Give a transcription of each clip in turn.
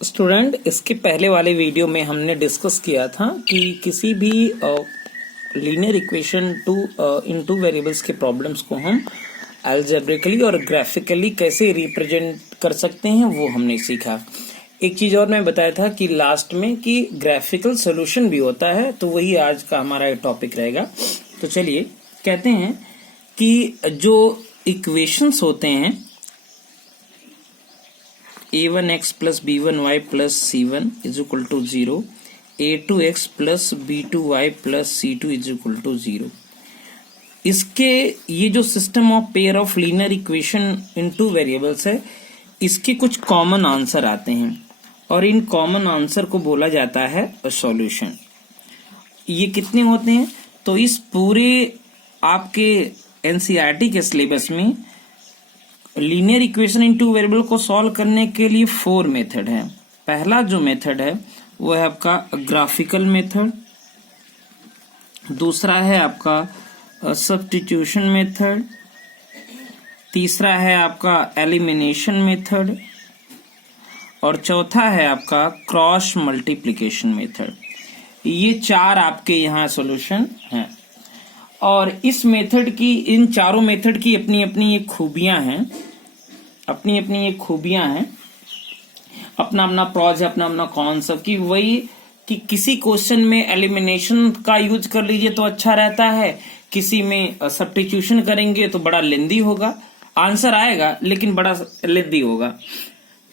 Student, इसके पहले वाले वीडियो में हमने डिस्कस किया था कि किसी भी linear equation in two variables के प्रॉब्लम्स को हम अलजेब्रिकली और ग्राफिकली कैसे रिप्रेजेंट कर सकते हैं, वो हमने सीखा। एक चीज और मैं बताया था कि लास्ट में कि ग्राफिकल सॉल्यूशन भी होता है, तो वही आज का हमारा टॉपिक रहेगा। तो चलिए कहते हैं कि जो इक्वेशंस होते हैं a1x plus b1y plus c1 is equal to 0, a2x plus b2y plus c2 is equal to 0। इसके ये जो system of pair of linear equation into variables है, इसके कुछ कॉमन आंसर आते हैं और इन कॉमन आंसर को बोला जाता है सॉल्यूशन। ये कितने होते हैं? तो इस पूरे आपके एनसीईआरटी के सिलेबस में लीनियर इक्वेशन इनटू वेरिएबल को सॉल्व करने के लिए 4 मेथड है। पहला जो मेथड है वो है आपका ग्राफिकल मेथड, दूसरा है आपका सब्स्टिट्यूशन मेथड, तीसरा है आपका एलिमिनेशन मेथड और चौथा है आपका क्रॉस मल्टीप्लिकेशन मेथड। ये 4 आपके यहाँ सॉल्यूशन हैं और इस मेथड की, इन चारों मेथड की अपनी अपनी ये खूबियां हैं, अपनी अपनी ये खूबियां हैं, अपना अपना प्रॉज है, अपना अपना कॉन्सेप्ट की। वही कि किसी क्वेश्चन में एलिमिनेशन का यूज कर लीजिए तो अच्छा रहता है, किसी में सब्स्टिट्यूशन करेंगे तो बड़ा लेंदी होगा, आंसर आएगा लेकिन बड़ा लेंदी होगा।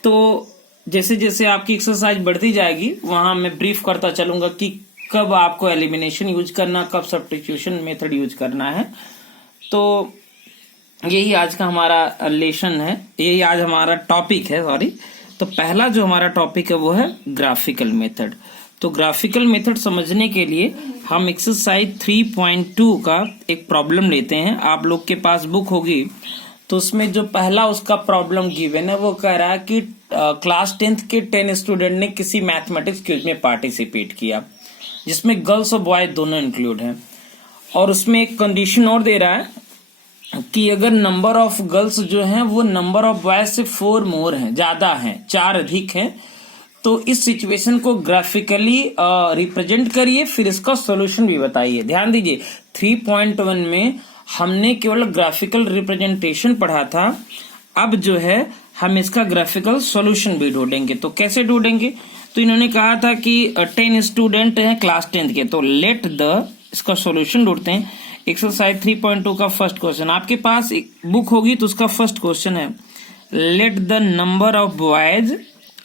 तो जैसे जैसे आपकी एक्सरसाइज बढ़ती जाएगी वहां मैं ब्रीफ करता चलूंगा कि कब आपको एलिमिनेशन यूज करना, कब सब्स्टिट्यूशन मेथड यूज करना है। तो यही आज का हमारा लेसन है, यही आज हमारा टॉपिक है, सॉरी। तो पहला जो हमारा टॉपिक है वो है ग्राफिकल मेथड। तो ग्राफिकल मेथड समझने के लिए हम एक्सरसाइज 3.2 का एक प्रॉब्लम लेते हैं। आप लोग के पास बुक होगी तो उसमें जो पहला उसका प्रॉब्लम गिवन है वो कह रहा है कि क्लास 10th के 10 स्टूडेंट ने किसी मैथमेटिक्स क्विज में पार्टिसिपेट किया जिसमें गर्ल्स और बॉय दोनों इंक्लूड हैं, और उसमें एक कंडीशन और दे रहा है कि अगर नंबर ऑफ गर्ल्स जो हैं वो नंबर ऑफ बॉयज से 4 मोर हैं, ज्यादा हैं, 4 अधिक हैं, तो इस सिचुएशन को ग्राफिकली रिप्रेजेंट करिए, फिर इसका सॉल्यूशन भी बताइए। ध्यान दीजिए 3.1 में हमने केवल ग्राफिकल रिप्रेजेंटेशन पढ़ा था, अब जो है हम इसका ग्राफिकल सॉल्यूशन भी ढूंढेंगे। तो कैसे ढूंढेंगे? तो इन्होंने कहा था कि 10 स्टूडेंट हैं क्लास 10th के, तो लेट द, इसका सॉल्यूशन ढूंढते हैं। एक्सरसाइज 3.2 का फर्स्ट क्वेश्चन आपके पास एक बुक होगी तो उसका फर्स्ट क्वेश्चन है let the number of boys,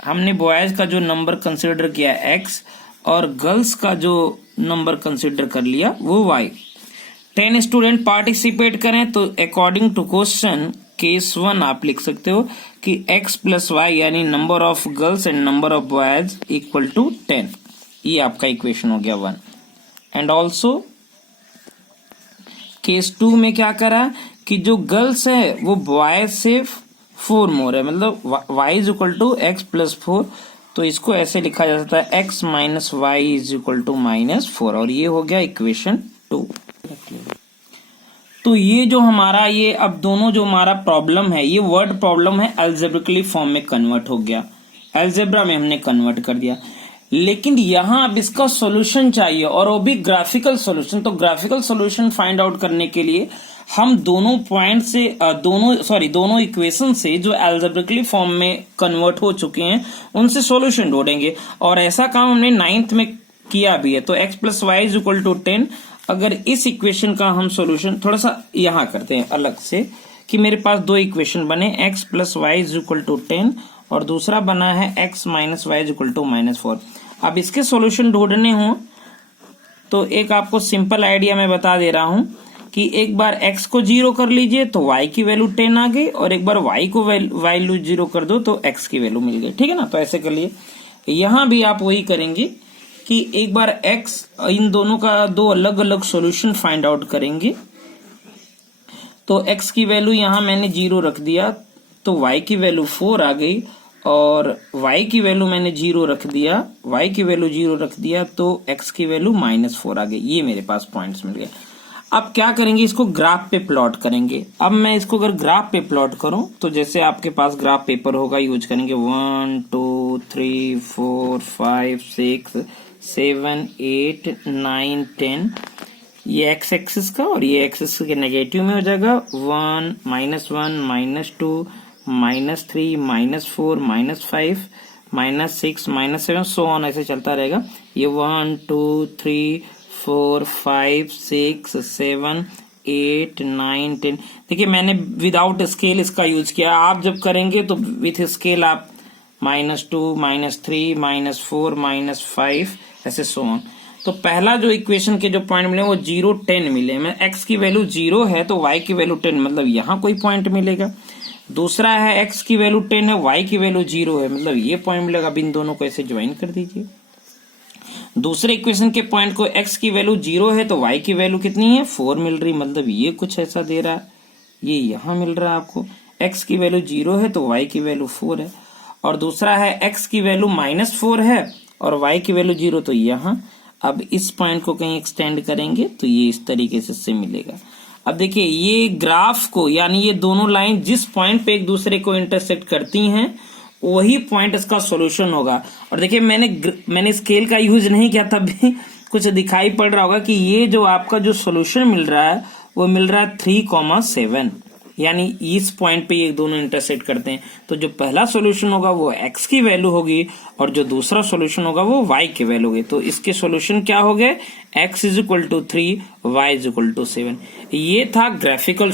हमने बॉयज का जो नंबर कंसिडर किया x और गर्ल्स का जो नंबर कंसिडर कर लिया वो y। 10 स्टूडेंट पार्टिसिपेट करें तो अकॉर्डिंग टू क्वेश्चन केस 1 आप लिख सकते हो कि x प्लस वाई यानी number of girls and number of boys equal to 10। ये आपका इक्वेशन हो गया 1। एंड ऑल्सो केस 2 में क्या करा कि जो गर्ल्स है वो बॉयज से 4 मोर है, मतलब y is equal to x plus 4, तो इसको ऐसे लिखा जा सकता है x minus y is equal to -4, और ये हो गया इक्वेशन 2। तो ये जो हमारा ये अब दोनों जो हमारा प्रॉब्लम है, ये वर्ड प्रॉब्लम है, अलजेब्रिकली फॉर्म में कन्वर्ट हो गया, अलजेब्रा में हमने कन्वर्ट कर दिया। लेकिन यहां अब इसका सॉल्यूशन चाहिए और वो भी ग्राफिकल सॉल्यूशन। तो ग्राफिकल सॉल्यूशन फाइंड आउट करने के लिए हम दोनों पॉइंट से दोनों इक्वेशन से जो अलजेब्रिकली फॉर्म में कन्वर्ट हो चुके हैं उनसे सॉल्यूशन ढूंढेंगे, और ऐसा काम हमने 9th में किया भी है। तो x plus y is equal to 10। अगर इस इक्वेशन का हम सॉल्यूशन थोड़ा सा यहां करते हैं अलग से कि मेरे पास 2 इक्वेशन बने, x plus y is equal to 10 और दूसरा बना है x minus y is equal to -4। अब इसके सॉल्यूशन ढूंढने हो तो एक आपको सिंपल आइडिया मैं बता दे रहा हूं कि एक बार x को 0 कर लीजिए तो y की वैल्यू 10 आ गई, और एक बार y को वैल्यू 0 कर दो तो x की वैल्यू मिल गई। ठीक है ना? तो ऐसे कर लिए। यहां भी आप वही करेंगे कि एक बार x, इन दोनों का 2 अलग अलग सॉल्यूशन फाइंड आउट करेंगे। तो x की वैल्यू यहां मैंने 0 रख दिया तो y की वैल्यू 4 आ गई, और y की वैल्यू मैंने 0 रख दिया, y की वैल्यू 0 रख दिया तो x की वैल्यू -4 आ गई। ये मेरे पास पॉइंट्स मिल गए। अब क्या करेंगे, इसको ग्राफ पे प्लॉट करेंगे। अब मैं इसको अगर ग्राफ पे प्लॉट करूं तो जैसे आपके पास ग्राफ पेपर होगा यूज करेंगे 1 2 3 4 5 6 7 8 9 10, ये एक्स एक्सिस का और ये एक्सिस के नेगेटिव में हो जाएगा। 1 -2 -3 -4 -5 -6 -7 सो ऑन, ऐसे चलता रहेगा। ये 1 2 3 4 5 6 7 8 9 10। देखिए मैंने विदाउट स्केल इसका यूज किया, आप जब करेंगे तो विथ स्केल आप -2 -3 -4 -5 ऐसे सो ऑन। तो पहला जो इक्वेशन के जो पॉइंट मिले वो 0 10 मिले। मैं x की वैल्यू 0 है तो y की वैल्यू 10, मतलब यहाँ कोई पॉइंट मिलेगा। दूसरा है x की वैल्यू 10 है, y की वैल्यू 0 है, मतलब ये पॉइंट मिलेगा। अब इन दोनों को ऐसे ज्वाइन कर दीजिए। दूसरे इक्वेशन के पॉइंट को x की वैल्यू 0 है तो y की वैल्यू कितनी है 4 मिल रही, मतलब ये कुछ ऐसा दे रहा है, ये यहाँ मिल रहा है आपको। x की वैल्यू 0 है तो y की वैल्यू 4 है। और दूसरा है x की वैल्यू -4 है और y की वैल्यू 0, तो यहाँ अब इस पॉइंट को कहीं एक्सटेंड करेंगे तो ये इस तरीके से इससे मिलेगा। अब देखिए ये ग्राफ को, यानी ये दोनों लाइन जिस पॉइंट पे एक दूसरे को इंटरसेक्ट करती हैं वही पॉइंट इसका सॉल्यूशन होगा। और देखिए मैंने स्केल का यूज नहीं किया, तब भी कुछ दिखाई पड़ रहा होगा कि ये जो आपका जो सॉल्यूशन मिल रहा है वो मिल रहा है 3,7, यानी इस पॉइंट पे ये दोनों इंटरसेक्ट करते हैं। तो जो पहला सॉल्यूशन होगा वो x की वैल्यू होगी और जो दूसरा सॉल्यूशन होगा वो y की वैल्यू होगी। तो इसके सॉल्यूशन क्या हो गए, x = 3 y = 7। ये था ग्राफिकल